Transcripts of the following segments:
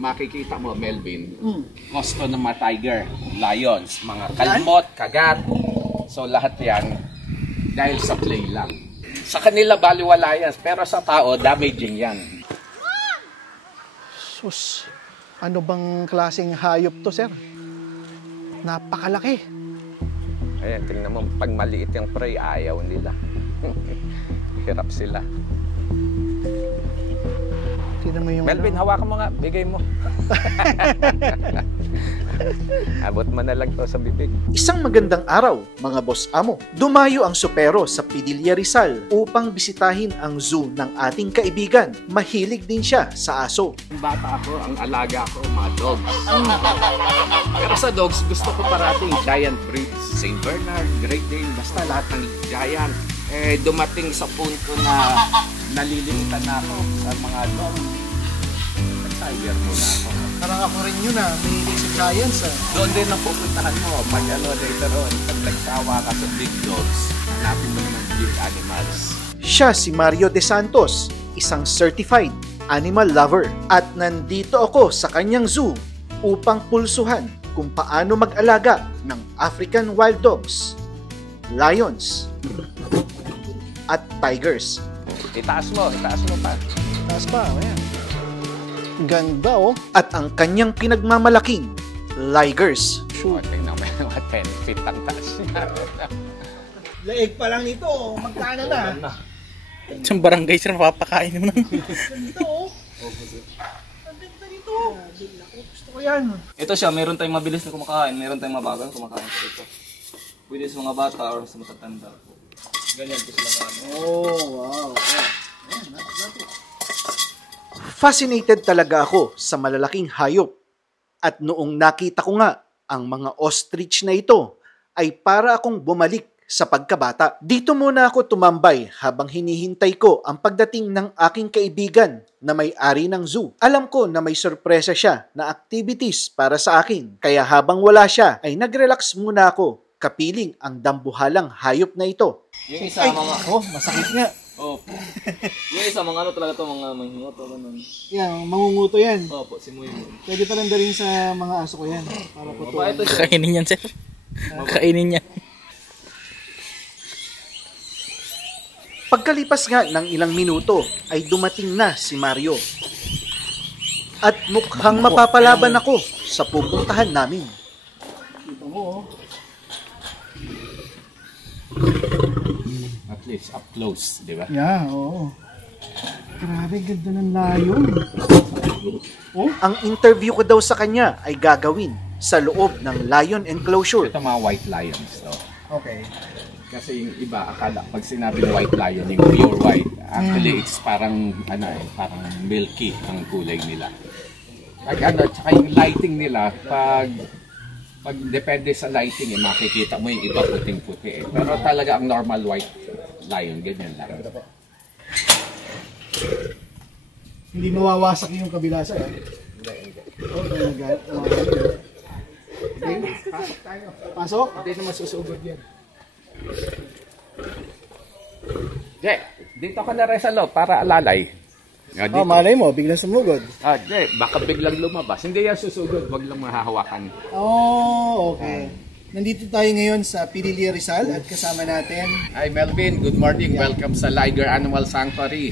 makikita mo, Melvin, gusto ng mga tiger, lions, mga kalmot, kagat. So lahat yan, dahil sa play lang. Sa kanila baliwala yan, pero sa tao, damaging yan. Sus, ano bang klaseng hayop to, sir? Napakalaki. Ayan, tingnan mo, pag maliit yung prey, ayaw nila. Hirap sila. Tingnan mo yung... Melvin, hawakan mo nga, bigay mo. Abot mo na lang to sa bibig. Isang magandang araw, mga boss amo. Dumayo ang supero sa Pidilla Rizal upang bisitahin ang zoo ng ating kaibigan. Mahilig din siya sa aso. Ang bata ako, ang alaga ko, mga dogs. Pero sa dogs, gusto ko parating giant breeds. St. Bernard, Great Dane, basta lahat ng giant. Dumating sa punto na nalilimitan na ako sa mga dogs. Nag-tiger muna ako. Parang ako rin yun may hilig sa giants Doon din ang pupuntahan mo. Pag later on, pag nagsawa ka sa big dogs, hanapin mo naman big animals. Siya si Mario De Santos, isang certified animal lover. At nandito ako sa kanyang zoo upang pulsuhan kung paano mag-alaga ng African wild dogs, lions, at tigers. Itaas mo pa. Taas pa, ayan. Ganda At ang kanyang pinagmamalaking ligers. Shoot. Tingnan mo yung 10 feet ang taas niya. Leeg pa lang nito, magkano na? Isang barangay sir, mapapakain mo nun. Ganda Ang ganda nito. Gusto ko yan. Ito siya, meron tayong mabilis na kumakain, meron tayong mabagal kumakain ito. Pwede sa mga bata or sa matatanda. Ganyan po sila kaano. Oh, wow. Fascinated talaga ako sa malalaking hayop. At noong nakita ko nga ang mga ostrich na ito, ay para akong bumalik sa pagkabata. Dito muna ako tumambay habang hinihintay ko ang pagdating ng aking kaibigan na may-ari ng zoo. Alam ko na may sorpresa siya na activities para sa akin. Kaya habang wala siya, ay nag-relax muna ako, kapiling ang dambuhalang hayop na ito. Yung isa mga... masakit nga. Opo. Yung isa mga ano talaga to, mga manghungoto, ganun. Yan, mangunguto yan. Opo, si Muy. Pwede pa rin dalhin sa mga aso ko yan. Para po Ito siya. Kainin yan sir. Kainin yan. Pagkalipas nga ng ilang minuto, ay dumating na si Mario. At mukhang mapapalaban ako sa pupuntahan namin. Kita mo At least up close, di ba? Yeah, oo. Grabe, ganda ng lion. Ang interview ko daw sa kanya ay gagawin sa loob ng lion enclosure. Ito mga white lions. Okay. Kasi yung iba, akala pag sinabi ng white lion, yung pure white, actually it's parang, parang milky ang kulay nila. Tsaka yung lighting nila, pag depende sa lighting, makikita mo yung iba puting-puti. Pero talaga ang normal white lion, ganyan lang. Hindi mawawasak yung kabila sa Hindi. Okay, pasok tayo. Pasok? Hindi naman susugod yan. Dito ka na rin sa loob para alalay. Malay mo, biglang sumugod. Baka biglang lumabas. Hindi yan susugod, wag lang mahahawakan. Okay. Nandito tayo ngayon sa Pidilla Rizal at kasama natin. Hi Melvin, good morning. Welcome sa Liger Animal Sanctuary.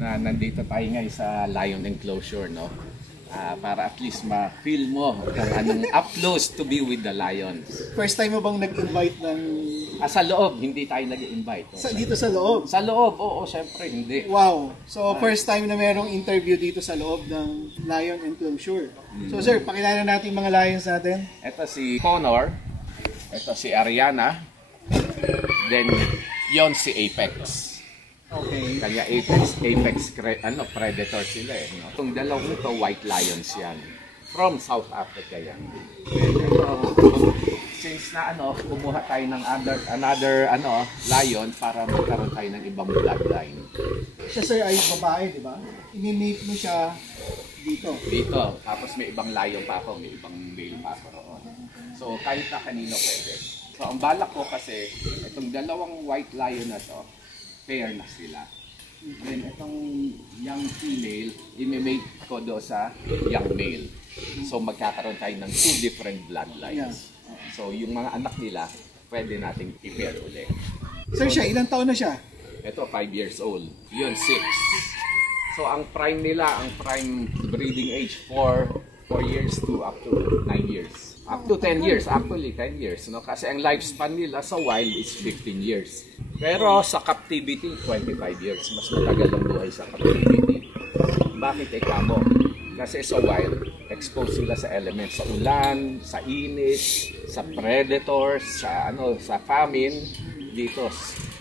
Nandito tayo ngayon sa lion enclosure, no? Para at least ma-feel mo kung anong up close to be with the lions. First time mo bang nag-invite ng... Sa loob, hindi tayo nag-invite. Dito sa loob? Sa loob, oo, syempre, hindi. Wow. So, first time na merong interview dito sa loob ng lion enclosure. So, sir, pakilala natin mga lions natin. Ito si Connor. Ito si Ariana. Then, yon si Apex. Okay. Kaya Apex predator sila eh. No? Itong dalawang ito, white lions yan. From South Africa yan. Since na kumuha tayo ng another lion para magkaroon tayo ng ibang bloodline. Siya sir ay babae, di ba? Inimate mo siya dito. Dito. Tapos may ibang lion pa ako, may ibang male pa ako roon. So kahit na kanino pwede. So ang balak ko kasi, itong dalawang white lion na to, pair na sila. Then itong young female, imimate ko do sa young male. So magkakaroon tayo ng 2 different bloodlines. So yung mga anak nila, pwede nating i-pair ulit. Sir, siya, ilang taon na siya? Ito 5 years old. Yun 6. So ang prime nila, ang prime breeding age 4 years to up to 9 years. Up to 10 years, actually 10 years. No? Kasi ang lifespan nila sa wild is 15 years. Pero sa captivity, 25 years. Mas matagal ang buhay sa captivity. Bakit mo? Kasi sa wild, exposed sila sa elements. Sa ulan, sa init, sa predators, sa famine. Dito,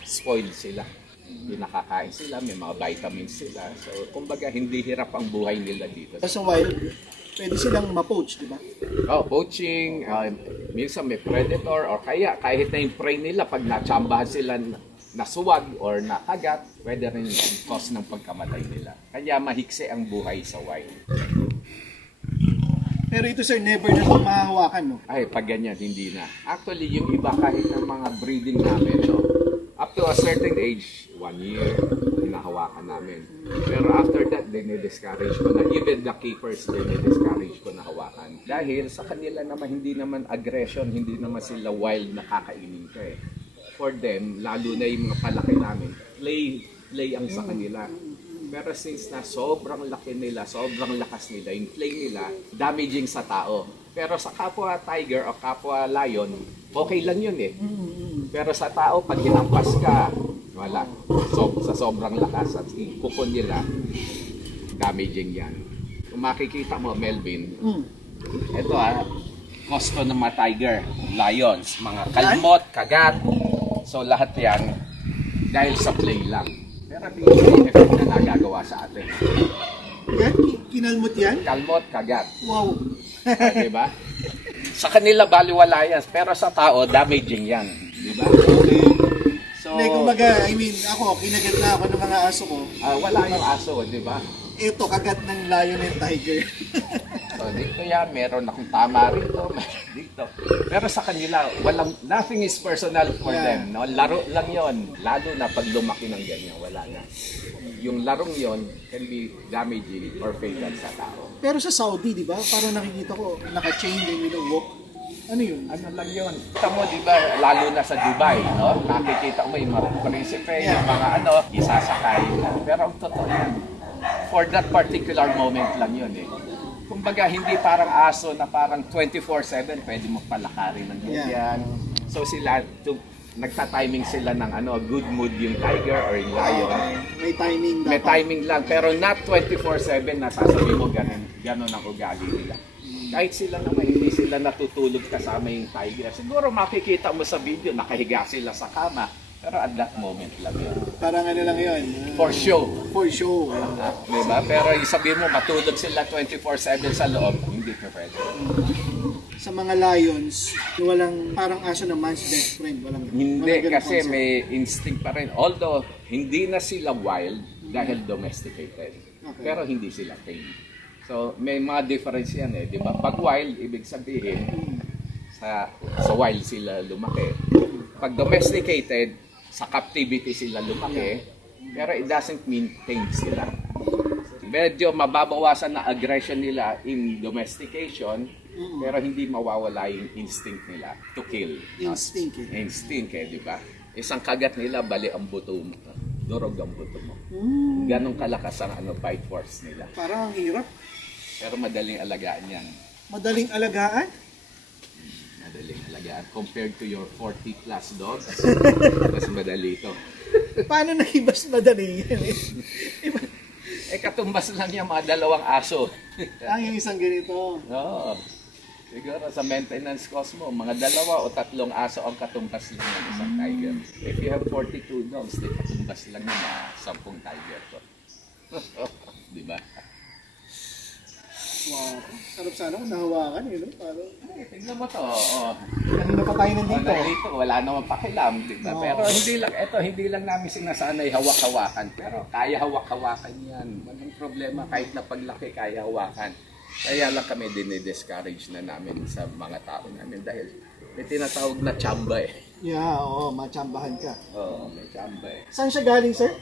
spoiled sila. Hindi nakakain sila, may mga vitamins sila. So, kumbaga, hindi hirap ang buhay nila dito. Sa wild, pwede silang ma-poach, di ba? Poaching, minsan may predator, or kaya kahit na yung prey nila, pag natsambahan sila nasuwag or nakagat, pwede rin yung cause ng pagkamatay nila. Kaya mahiksi ang buhay sa wild. Pero ito sir, never na itong mahahawakan, no? Ay, pag ganyan, hindi na. Actually, yung iba kahit ng mga breeding namin, no, up to a certain age, 1 year, hinahawakan namin. Pero after that, dinidiscourage ko na. Even the keepers, dinidiscourage ko na hawakan. Dahil sa kanila naman, hindi naman aggression, hindi naman sila wild na kakainin ka eh. For them, lalo na yung mga palaki namin, play ang sa kanila. Pero since na sobrang laki nila, sobrang lakas nila, yung play nila, damaging sa tao. Pero sa kapwa tiger o kapwa lion, okay lang yun eh. Pero sa tao, pag hinampas ka, wala. Sa sobrang lakas at kukon nila, damaging yan. Kung makikita mo, Melvin, ito kosto ng mga tiger, lions, mga kalmot, kagat. So lahat yan, dahil sa play lang. Pero tingin effect na nagagawa sa atin. Yan? Kinalmot yan? Kalmot, kagat. Wow. Diba? Sa kanila baliwala yan, pero sa tao, damaging yan. Diba? So, Hindi, kumbaga, ako, kinagat na ako ng mga aso ko. wala yung aso, diba? Ito, kagat ng lion and tiger. So, dito yan, meron akong tama rito, meron dito. Pero sa kanila, nothing is personal for them. No? Laro lang yon. Lalo na pag lumaki ng ganyan, wala na. Yung larong yon can be damaging or fatal sa tao. Pero sa Saudi, di ba? Parang nakikita ko, naka-chain din yung walk. Ano yun? Ano lang yun? Kita mo, di ba, lalo na sa Dubai, no? Nakikita mo yung mga prinsipe, yung mga isasakay. Pero ang totoo yan, for that particular moment lang yun eh. Kumbaga, hindi parang aso na parang 24/7 pwede mo palakarin ng ganyan. So sila, nagta-timing sila ng good mood yung tiger or yung lion. May timing dapat. May timing lang, pero not 24/7 na sasabihin mo ganun ang ugali nila. Kahit sila naman, hindi sila natutulog kasama yung tiger. Siguro makikita mo sa video, nakahiga sila sa kama. Pero at that moment lang yun. Parang lang yun. For show. For show. Diba? Pero yung sabihin mo, matulog sila 24/7 sa loob, hindi pa pwede. Sa mga lions, walang parang aso na man's best friend. Walang Hindi, kasi concept. May instinct pa rin. Although, hindi na sila wild dahil domesticated. Okay. Pero hindi sila tame. So, may mga difference yan eh. Diba? Pag wild, ibig sabihin, sa wild sila lumaki. Pag domesticated, sa captivity sila lumaki, pero it doesn't mean tame sila. Medyo mababawasan na aggression nila in domestication, pero hindi mawawala yung instinct nila to kill. Instinct eh. Instinct eh, di ba? Isang kagat nila, bali ang buto mo. Durog ang buto mo. Ganong kalakas ang bite force nila. Parang ang hirap. Pero madaling alagaan yan. Madaling alagaan? Madaling alagaan. Compared to your 40 plus dogs, mas madali ito. Paano nahibas madali yan eh? Katumbas lang yung mga 2 aso. Yung isang ganito. Oo. Siguro sa maintenance cost mo, mga 2 o 3 aso ang katumbas lang ng isang tiger. If you have 42 dogs, di katumbas lang yung 10 tiger to. Diba? Wow. Sarap sana kung nahawakan eh, no? Parang... tignan mo to. Oh. Kanina pa tayo nandito. Nandito, wala naman pakilam, diba? Pero hindi lang namin sinasanay hawak-hawakan. Pero kaya hawak-hawakan yan. Walang problema, kahit na paglaki, kaya hawakan. Kaya lang kami dinidiscourage na namin sa mga tao namin dahil may tinatawag na chamba eh. Yeah, oo, machambahan ka. Oo, may chamba eh. Saan siya galing, sir?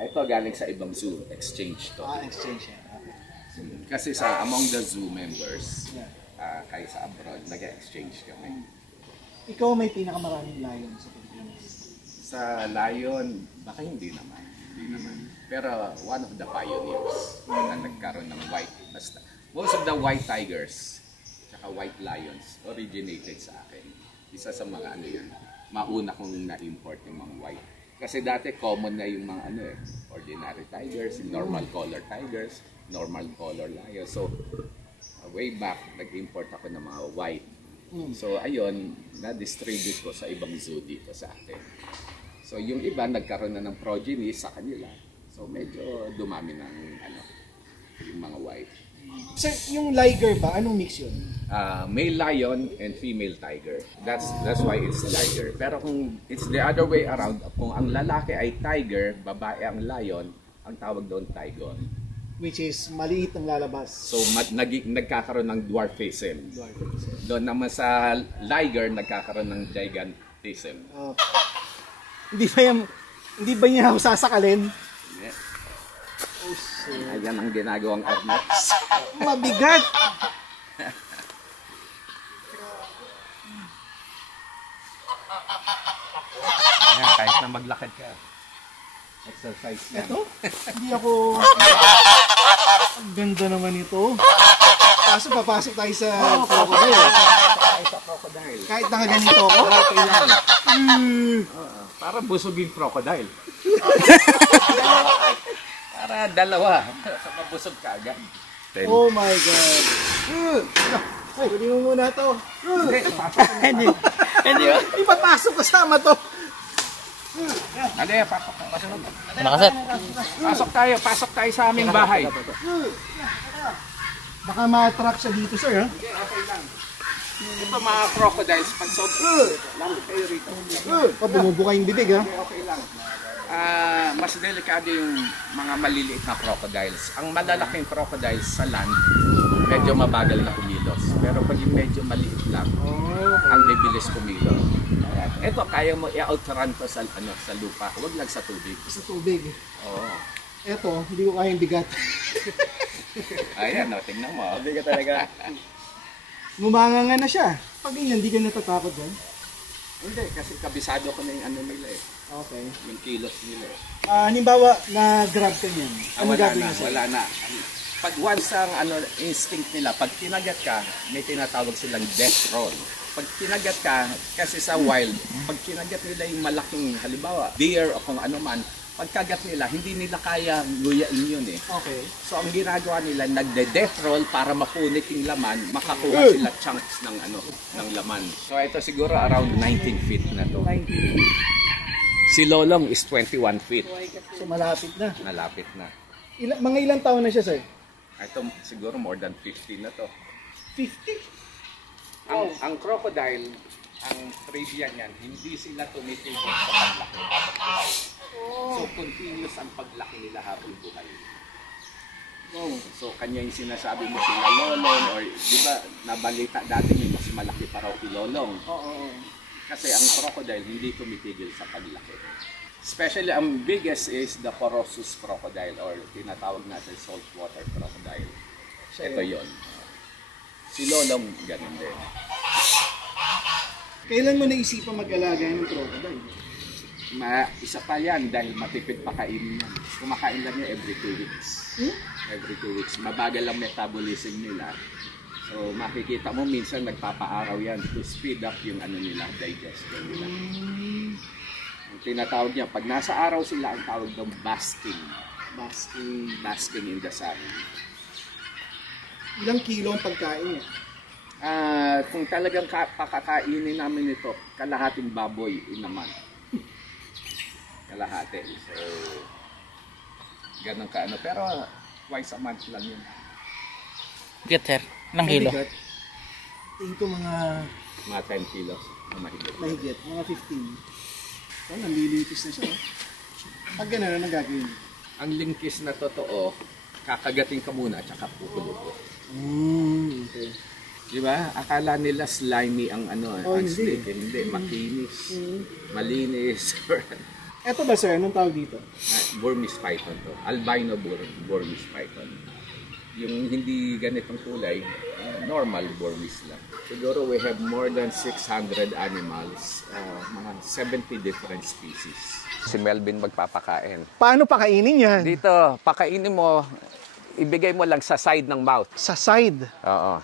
Ito galing sa ibang zoo, exchange to. Exchange yan. Okay. Kasi sa among the zoo members, kayo sa abroad, nag-exchange kami. Ikaw may pinakamaraming lion sa Pilipinas. Sa lion, baka hindi naman. Pero one of the pioneers na nagkaroon ng white. Basta, most of the white tigers, tsaka white lions, originated sa akin. Isa sa mga ano yun, mauna kong na-import yung mga white. Kasi dati common na yung mga ordinary tigers, normal color tigers, normal color lions. So, way back, nag-import ako ng mga white. So, ayun, na-distribute ko sa ibang zoo dito sa atin. So, yung iba, nagkaroon na ng progeny sa kanila. So, medyo dumami ng yung mga white. Sir, yung liger ba, anong mix yun? Male lion and female tiger. That's why it's liger. Pero kung it's the other way around, kung ang lalaki ay tiger, babae ang lion, ang tawag doon tigon. Which is maliit ang lalabas. So nagkakaroon ng dwarfism. Doon naman sa liger, nagkakaroon ng gigantism. Hindi ba niya ako sasakalin? Yeah. Ayan ang ginagawang armas. Mabigat! Ayan, kahit na maglakad ka. Exercise yan. Ito? Hindi ako... Ang ganda naman ito. Kaso papasok tayo sa crocodile. Sa crocodile. Kahit nakaganito ako. Okay lang. Para busugin crocodile. Para dalawa. Mabusog ka agad. Oh my God. Ay, pwede mo muna ito. Hindi ba? Ipapasok kasama to. Ano yan, pasok. Nakaset. Pasok tayo sa aming bahay. Baka ma-attract siya dito, sir. Ha? Okay lang. Ito mga crocodiles, pag lamit kayo rito. Bumubuka yung bibig, ha? Okay lang. Mas delikado yung mga maliliit na crocodiles. Ang malalaking crocodiles sa land, medyo mabagal na kumilos. Pero pag yung medyo maliit lang, ang bibilis kumilos. Ito, kaya mo i-outrun to sa lupa. Huwag lang sa tubig. Sa tubig. Oo. Ito, hindi ko kayang bigat. Ayan, tingnan mo. Bigat talaga. Ngumanganga na siya. Pag ganyan, hindi ka natatakot dyan? Hindi, kasi kabisado ko na yung nila eh. Okay. Yung kilos nila eh. Halimbawa, na-grab ka niyan. Ano Wala gagawin na, mo sa'yo? wala na. Pag once ang instinct nila, pag kinagat ka, may tinatawag silang death roll. Pag kinagat ka, kasi sa wild, pag kinagat nila yung malaking, halimbawa, deer o kung ano man, pagkagat nila, hindi nila kaya nguyain yun eh. Okay. So ang ginagawa nila, nagde-death roll para mapunit yung laman, makakuha sila chunks ng ng laman. So ito siguro around 19 feet na to. 19 feet. Si Lolong is 21 feet. So malapit na. Malapit na. Mga ilang taon na siya, sir? Ito siguro more than 50 na to. 50? Ang crocodile, ang trivia niyan, hindi sila tumitigil sa paglaki. So continuous ang paglaki nila habang buhay. So kanya yung sinasabi mo sila Lolong, or di ba nabalita dati may mas malaki pa raw kay Lolong. Oo. Kasi ang crocodile hindi tumitigil sa paglaki. Especially ang biggest is the Porossus crocodile, or tinatawag natin saltwater crocodile. Ito yon. Si Lolong ganun din. Kailan mo naisipan mag-alaga ng crocodile? Isa pa yan dahil matipid pa kainin yan. Kumakain lang yan every 2 weeks. Every 2 weeks. Mabagal ang metabolism nila. So makikita mo minsan nagpapaaraw yan to speed up yung nila, digestion nila. Ang tinatawag niya, pag nasa araw sila, ang tawag ng basking. Basking in the sun. Ilang kilo ang pagkain niya? Kung talagang pakakainin namin ito, kalahating baboy naman. Kalahati. So, ganun ka Pero twice a month lang yun. Bigat, sir. Ilang kilo? Ito mga Mga 10 kilos na mahigit. mahigit, mga 15. So, nalilitis na siya. Pag gano'n, ano gagawin? Ang linkis na totoo, kakagating ka muna, tsaka pupulo. Okay. Diba? Akala nila slimy ang ang hindi. snake. Hindi, makinis, malinis. Ito ba sir, anong tawag dito? Burmese python to. Albino Burmese python. Yung hindi ganitong kulay, normal Burmese lang. Siguro we have more than 600 animals, mga 70 different species. Si Melvin magpapakain. Paano pakainin yan? Dito, pakainin mo, ibigay mo lang sa side ng mouth. Sa side. Oo.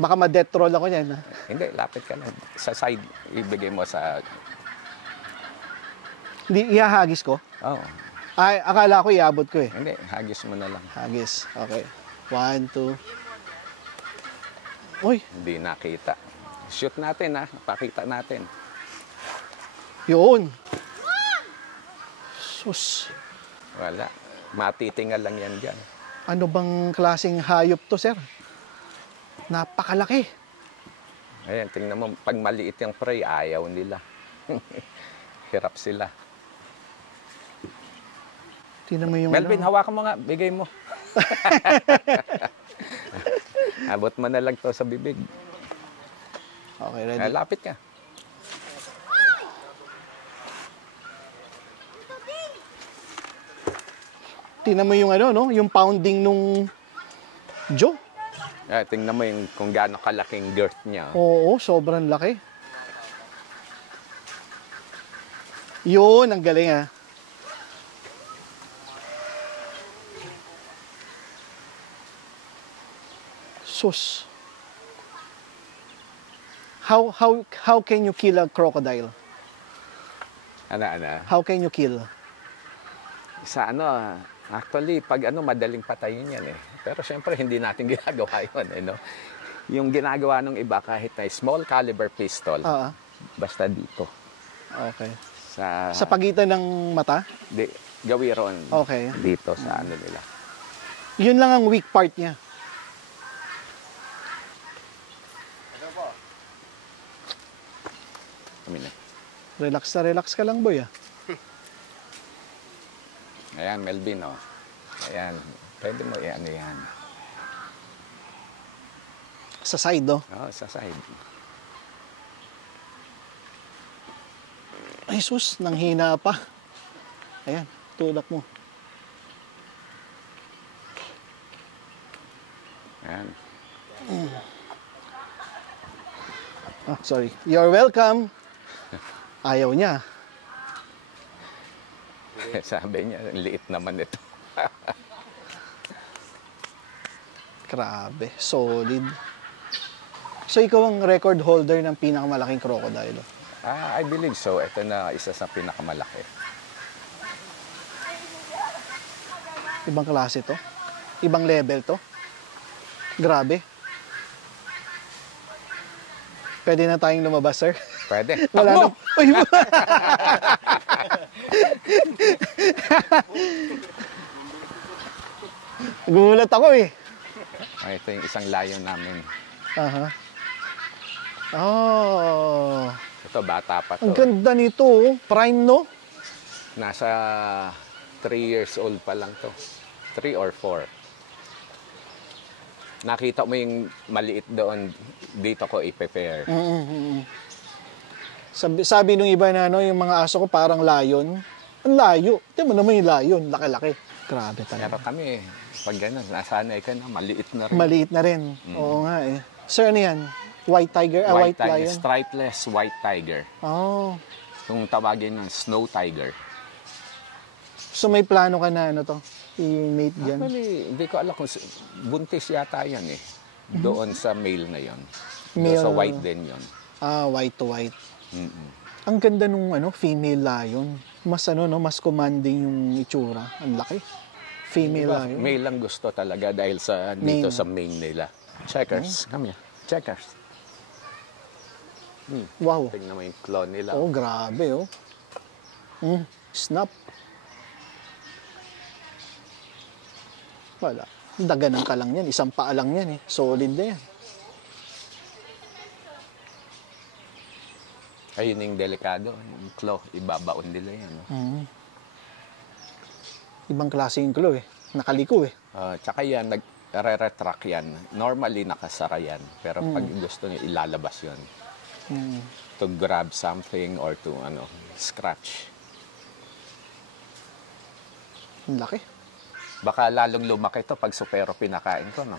Baka ma-death roll ako yan. Ha? Hindi, lapit ka lang. Sa side, ibigay mo sa... Hindi, ihahagis ko? Oo. Ay, akala ko iabot ko eh. Hindi, hagis mo na lang. Hagis. Okay. 1, 2. Uy, Hindi nakita. Shoot natin ha, pakita natin. yun. Sus. Wala. Matitingal lang yan dyan. Ano bang klaseng hayop to, sir? Napakalaki. Ayan, tingnan mo, pag maliit yung prey, ayaw nila. Hirap sila. Tingnan mo yung Melvin, ano. hawakan mo nga, bigay mo. Abot mo na lang to sa bibig. Okay, ready? Lapit ka. Tingnan mo yung ano, no? Yung pounding nung jaw. Tingnan mo yung kung gaano kalaking girth niya. Oo, sobrang laki. Yun, ang galing ah. Sus. How can you kill a crocodile? Ano? How can you kill? Sa ano, actually, pag ano, madaling patayin yan eh. Pero syempre, hindi natin ginagawa yun, eh, no? Yung ginagawa ng iba, kahit na small caliber pistol, basta dito. Okay. Sa Sa pagitan ng mata? gawiron. Okay. Dito sa ano nila. Yun lang ang weak part niya. Kami na. Relax ka lang, boy ah. Ayan, Melvin, oh. Ayan. Pwede mo ano yan. Sa side, oh. Oo, sa side. Ay, sus, nanghina pa. Ayan, tulak mo. Ayan. Oh, sorry. You're welcome. Ayaw niya. Sabi niya, liit naman ito. Grabe, solid. So, ikaw ang record holder ng pinakamalaking crocodile. I believe so. Ito na isa sa pinakamalaki. Ibang klase to. Ibang level to. Grabe. Pwede na tayong lumabas, sir. Pwede. Wala na. Uy, gulat ako eh. Ito yung isang lion namin. Aha. Oh. Ito, bata pa Ang to. ganda nito, oh. Prime, no? Nasa 3 years old pa lang to. 3 or 4. Nakita mo yung maliit doon, dito ko i-prepare. Sabi nung iba na ano, yung mga aso ko parang lion. Ang layo. Tignan mo naman yung lion, laki-laki. Grabe Pero talaga. kami, pag gano'n, nasanay ka na, maliit na rin. Maliit na rin. Oo nga eh. Sir, ano yan? White tiger? White tiger, lion? stripeless white tiger. Oh. Kung tawagin ng snow tiger. So may plano ka na ano to? I-mate dyan? Actually, hindi ko alam kung buntis yata yan eh. Doon sa male na yon. Male. Doon sa white din yon. Ah, white to white. Ang ganda nung ano, female lion. Mas ano no, mas commanding yung itsura. Ang laki. Female lion. Male lang gusto talaga dahil sa dito Mane. sa mane nila. Checkers, come here. Checkers. Wow. Tingnan mo yung claw nila. Oh, grabe oh. Snap. Wala. Daganan ka lang yan. Isang paa lang yan eh. Solid na yan. Ayun yung delikado. Yung claw, ibabaon nila yan. No? Ibang klase yung claw eh. Nakaliko eh. Tsaka yan, nag-re-retract yan. Normally, nakasara yan. Pero pag gusto niya, ilalabas yun. To grab something or to scratch. Ang laki. Baka lalong lumaki to pag supero pinakain ko, no?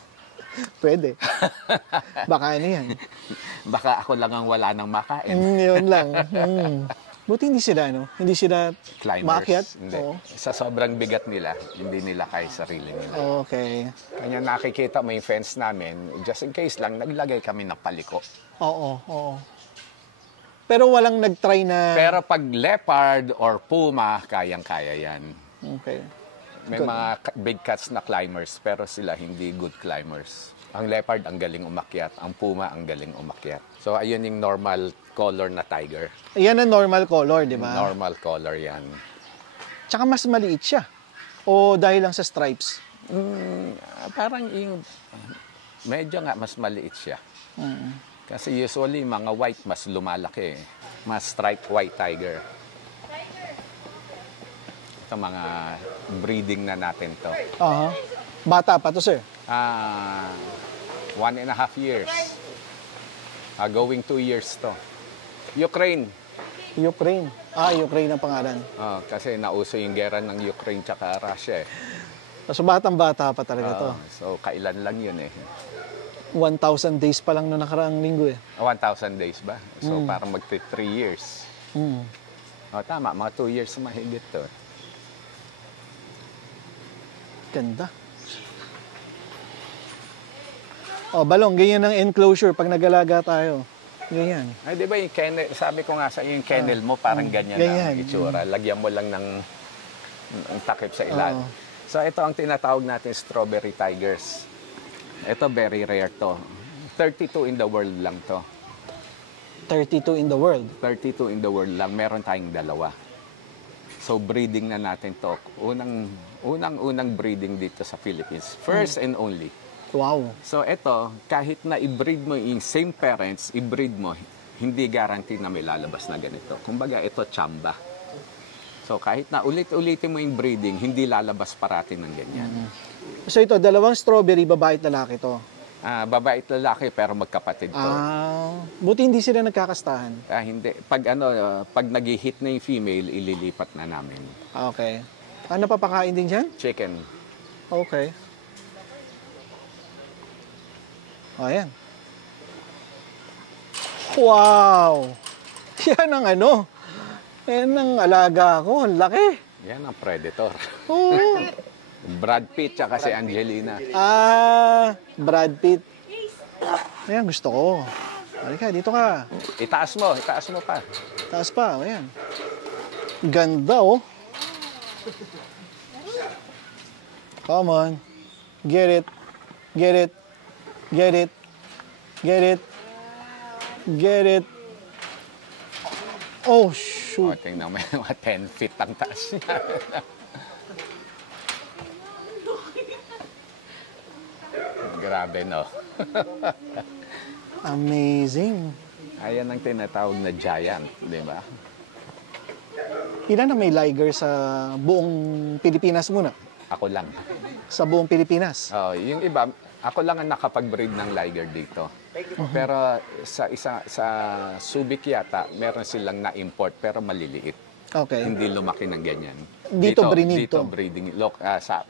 Pwede. Baka ano yan. Baka ako lang ang wala nang makain. Yun lang. Buti hindi sila, no? Hindi sila Climbers. maakyat. Hindi. Oo. Sa sobrang bigat nila, hindi nila kaya sarili nila. Okay. Kanya nakikita mo yung fence namin, just in case lang, naglagay kami ng paliko. Oo. Pero walang nag-try na... Pero pag leopard or puma, kayang-kaya yan. Okay. May mga big cats na climbers, pero sila hindi good climbers. Ang leopard ang galing umakyat, ang puma ang galing umakyat. So ayun yung normal color na tiger. Yan ang normal color, di ba? Normal color yan. Tsaka mas maliit siya. O dahil lang sa stripes? Parang yung... Medyo nga mas maliit siya. Kasi usually mga white mas lumalaki. Mas striped white tiger. Ito mga breeding na natin to. Bata pa to, sir? 1.5 years. Going 2 years to. Ukraine. Ukraine. Ukraine ang pangalan. Kasi nauso yung gera ng Ukraine tsaka Russia. So, batang-bata pa talaga to. So, kailan lang yun eh. 1,000 days pa lang noong nakaraang linggo eh. 1,000 days ba? So, parang mag-3 years. Mm. Tama, mga 2 years mahigit to. Ganda. Balong, ganyan ang enclosure pag nag-alaga tayo. Ganyan. Ay, di ba yung kennel, sabi ko nga sa yung kennel mo, parang ganyan ang itsura. Lagyan mo lang ng takip sa ilalim. So, ito ang tinatawag natin strawberry tigers. Ito, very rare to. 32 in the world lang to. 32 in the world? 32 in the world lang. Meron tayong dalawa. So, breeding na natin to. Unang breeding dito sa Philippines. First and only. Wow. So, ito, kahit na i-breed mo yung same parents, i-breed mo, hindi guarantee na may lalabas na ganito. Kumbaga, ito, chamba. So, kahit na ulit-ulitin mo yung breeding, hindi lalabas parati ng ganyan. So, ito, dalawang strawberry, babae at lalaki to? Babae at lalaki, pero magkapatid to. Buti hindi sila nagkakastahan? Hindi. Pag nag-hit na yung female, ililipat na namin. Okay. Ano papakain din dyan? Chicken. Okay. Ayan. Wow! Yan ang yan ang alaga ko. Ang laki. Yan ang predator. Oo. Brad Pitt tsaka si Angelina. Brad Pitt. Ayan, gusto ko. Halika, dito ka. Itaas mo pa. Taas pa, ayan. Ganda, oh. Come on. Get it. Get it. Get it. Get it. Get it. Oh, shoot. Tingnan mo, mga 10 feet ang taas niya. Grabe, no? Amazing. Ayan ang tinatawag na giant, di ba? Ilan na may liger sa buong Pilipinas muna? Ako lang. Sa buong Pilipinas? Yung iba, ako lang ang nakapag-breed ng liger dito. Pero sa Subic yata, meron silang na-import pero maliliit. Okay. Hindi lumaki ng ganyan. Dito breeding to? Dito breeding.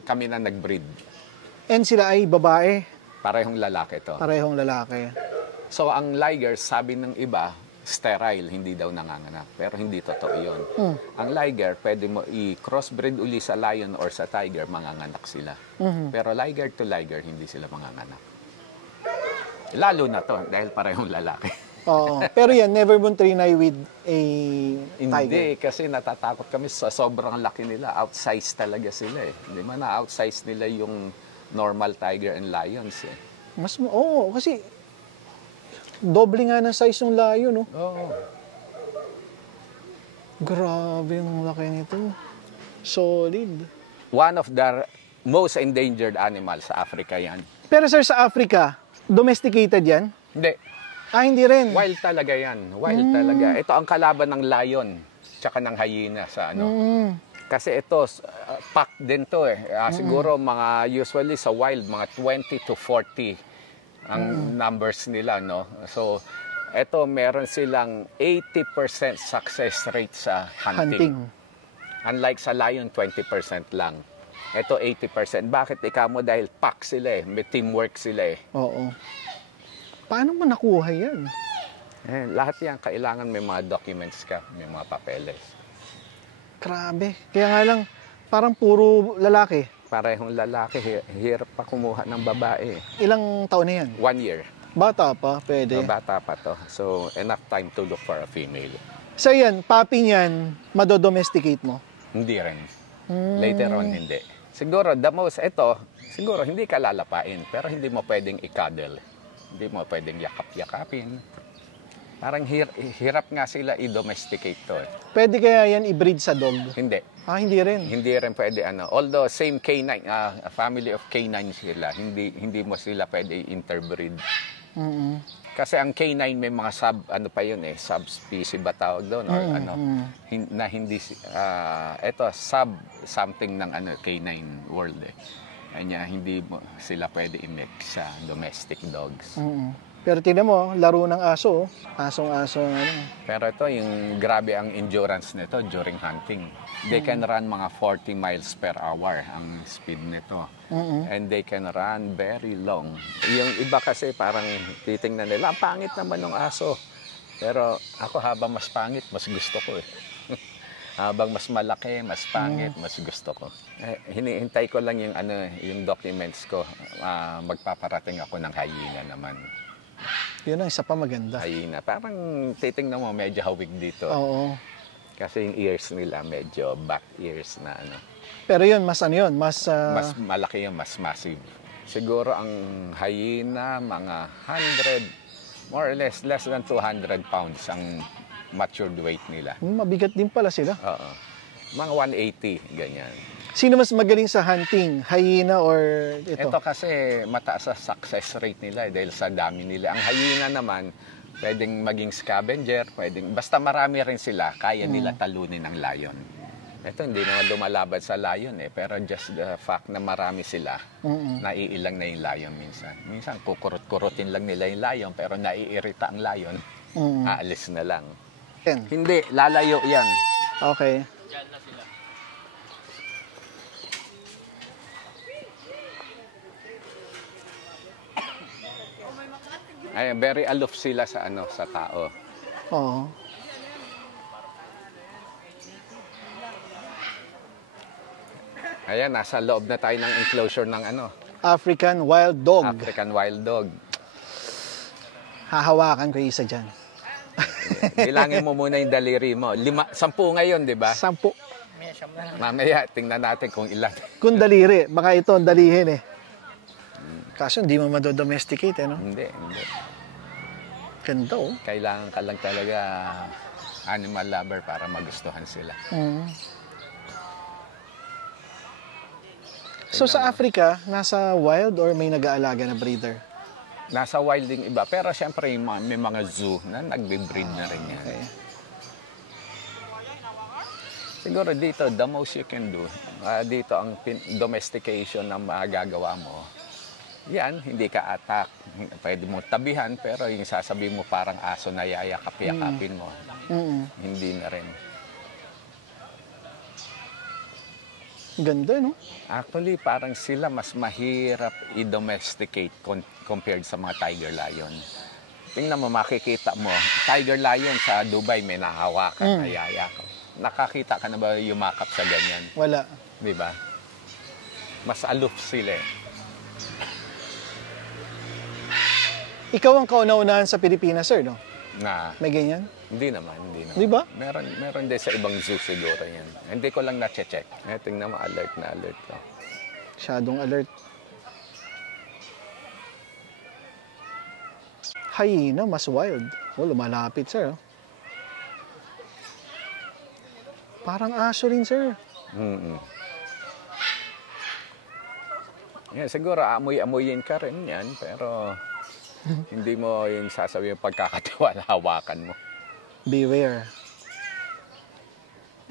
Kami na nag-breed. And sila ay babae? Parehong lalaki to. Parehong lalaki. So, ang liger, sabi ng iba, sterile, hindi daw nanganganak. Pero hindi totoo yun. Ang liger, pwede mo i-crossbreed uli sa lion or sa tiger, manganganak sila. Pero liger to liger, hindi sila manganganak. Lalo na to, dahil parehong lalaki. Pero yan, never mo trinay with a tiger? Hindi, kasi natatakot kami sa sobrang laki nila. Outsize talaga sila eh. Hindi man na-outsize nila yung normal tiger and lions eh. Kasi doble nga ng size ng lion, no? Oo. Grabe ang laki nito. Solid. One of the most endangered animals sa Africa yan. Pero sir, sa Africa, domesticated yan? Hindi. Hindi rin. Wild talaga yan. Wild talaga. Ito ang kalaban ng lion tsaka ng hyena sa Kasi ito, pack din to eh. Siguro usually sa wild, mga 20 to 40 ang numbers nila, no? So, ito meron silang 80% success rate sa hunting. Unlike sa lion, 20% lang. Ito 80%. Bakit ikaw mo? Dahil pack sila eh. May teamwork sila eh. Oo. Paano mo nakuha yan? Lahat yan, kailangan may mga documents ka, may mga papeles. Grabe. Kaya nga lang, parang puro lalaki. Parehong lalaki, hirap pa kumuha ng babae. Ilang taon na yan? 1 year. Bata pa, pwede. Bata pa to. So, enough time to look for a female. So yan, papi niyan, madodomesticate mo? Hindi rin. Later on, hindi. Siguro, siguro hindi ka lalapain, pero hindi mo pwedeng i-cuddle. Hindi mo pwedeng yakap-yakapin. Parang hirap nga sila i-domesticate to eh. Pwede kaya yan i-breed sa dog? Hindi. Hindi rin. Hindi rin pwede Although same canine, a family of canine sila, hindi mo sila pwede interbreed. Kasi ang canine may mga subspecies ba tawag doon or na hindi something ng canine world eh. Kanya hindi mo sila pwede i-mix sa domestic dogs. Pero tingnan mo, laro ng aso. Asong-aso. Pero ito, yung grabe ang endurance nito during hunting. They can run mga 40 miles per hour ang speed nito. And they can run very long. Yung iba kasi parang titingnan nila, ang pangit naman ng aso. Pero ako habang mas pangit, mas gusto ko eh. Habang mas malaki, mas pangit, mas gusto ko. Hinihintay ko lang yung documents ko. Magpaparating ako ng hyena naman. Yun ang isa pa maganda. Hyena. Parang titingnan mo, medyo hawig dito. Oo. Kasi yung ears nila, medyo back ears na Pero yun, mas mas mas malaki yung mas massive. Siguro ang hyena, mga 100, more or less than 200 pounds ang matured weight nila. Mabigat din pala sila. Oo. Mga 180, ganyan. Sino mas magaling sa hunting? Hyena or ito? Ito kasi mataas sa success rate nila dahil sa dami nila. Ang hyena naman, pwedeng maging scavenger, basta marami rin sila, kaya nila talunin ng lion. Ito hindi naman lumalaban sa lion pero just the fact na marami sila, naiilang na yung lion minsan. Minsan kukurot-kurutin lang nila yung lion pero naiirita ang lion, aalis na lang. Hindi, lalayo yan. Okay. Ay, very aloof sila sa sa tao. Oo. Ayan, nasa loob na tayo ng enclosure ng African wild dog. African wild dog. Hahawakan ko isa dyan. Bilangin mo muna yung daliri mo. 10 ngayon, di ba? 10. Mamaya, tingnan natin kung ilan. Kung daliri, baka ito ang dalihin eh. Kaso hindi mo madodomesticate Hindi. Ganda Kailangan ka lang talaga animal lover para magustuhan sila. So sa Africa, nasa wild or may nag-aalaga na breeder? Nasa wild yung iba. Pero syempre may mga zoo na nagbe-breed na rin yan. Okay. Siguro dito, the most you can do, dito ang domestication na magagawa mo, yan, hindi ka attack. Pwede mo tabihan, pero yung sasabihin mo parang aso na yayakap-yakapin mo, hindi na rin. Ganda, no? Actually, parang sila mas mahirap i-domesticate compared sa mga tiger lion. Tingnan mo, makikita mo, tiger lion sa Dubai may nahawakan, nayayakap. Nakakita ka na ba yumakap sa ganyan? Wala. Di ba? Mas aloof sila eh. Ikaw ang kauna-unahan sa Pilipinas, sir, no? Na, May ganyan? hindi naman. Di ba? Meron din sa ibang zoo siguro yan. Hindi ko lang na-check. Tingnan mo, alert na alert ko. Masyadong alert. Hyena, mas wild. Lumalapit, sir. Parang aso rin, sir. Yeah, siguro amoy-amoyin ka rin yan, pero hindi mo yung sasabihin pagkakatiwala, hawakan mo. Beware.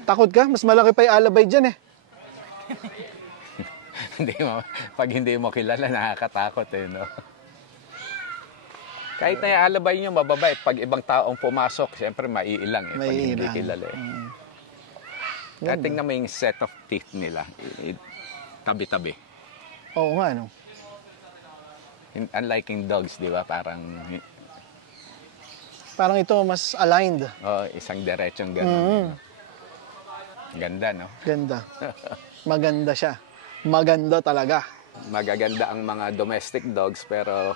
Takot ka? Mas malaki pa yung alabay dyan eh. Pag hindi mo kilala, nakakatakot eh, no? Kahit na yung alabay nyo, mababait. Pag ibang taong pumasok, siyempre maiilang eh, pag hindi kilala eh. Kaya tingnan mo yung set of teeth nila. tabi-tabi. Oo nga, no? Unlike in dogs, di ba? Parang Parang ito mas aligned. isang diretsong gano'n. Ganda, no? Ganda. Maganda siya. Maganda talaga. Magaganda ang mga domestic dogs, pero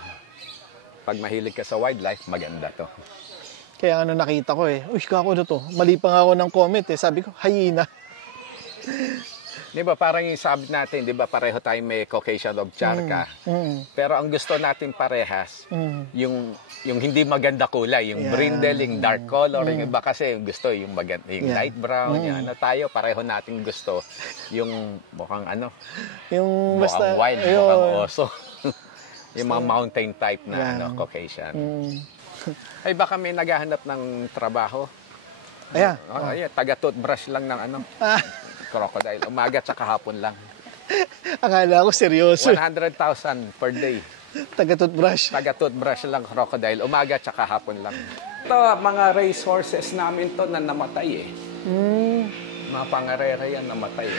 pag mahilig ka sa wildlife, maganda to. Kaya nga nakita ko uy, kako na to. Mali pa nga ako ng comment Sabi ko, hyena. Di ba parang yung sabi natin, di ba pareho tayo may Caucasian Ovcharka. Pero ang gusto natin parehas, yung hindi maganda kulay, yung brindle, yung dark color, yung iba kasi yung gusto yung maganda, yung light brown, yung tayo pareho natin gusto yung mukhang Yung mukhang wild, mukhang oso. Yung mga mountain type na Caucasian. Ay baka may naghahanap ng trabaho. Ayan. Taga-toothbrush lang ng crocodile. Umaga at hapon lang. Akala ko seryoso. 100,000 per day. Taga-toothbrush. Taga-toothbrush lang crocodile. Umaga at hapon lang. Ito, mga race horses namin to na namatay Mga pangarera yan namatay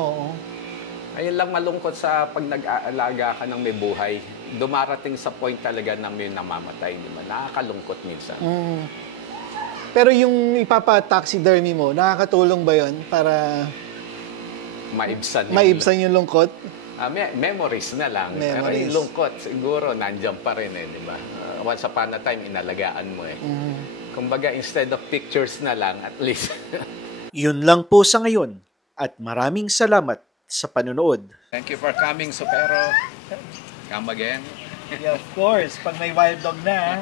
Oo. Ayun lang malungkot sa pag nag-aalaga ka ng may buhay. Dumarating sa point talaga na may namamatay. Di ba? Nakakalungkot minsan. Pero yung ipapa-taxidermy mo, nakakatulong ba yun para maibsan yung lungkot? Memories na lang. Pero yung lungkot, siguro, nandiyan pa rin di ba? Once upon a time, inalagaan mo Kumbaga, instead of pictures na lang, at least. Yun lang po sa ngayon. At maraming salamat sa panunood. Thank you for coming, Supero. Come again. Yeah, of course. Pag may wild dog na.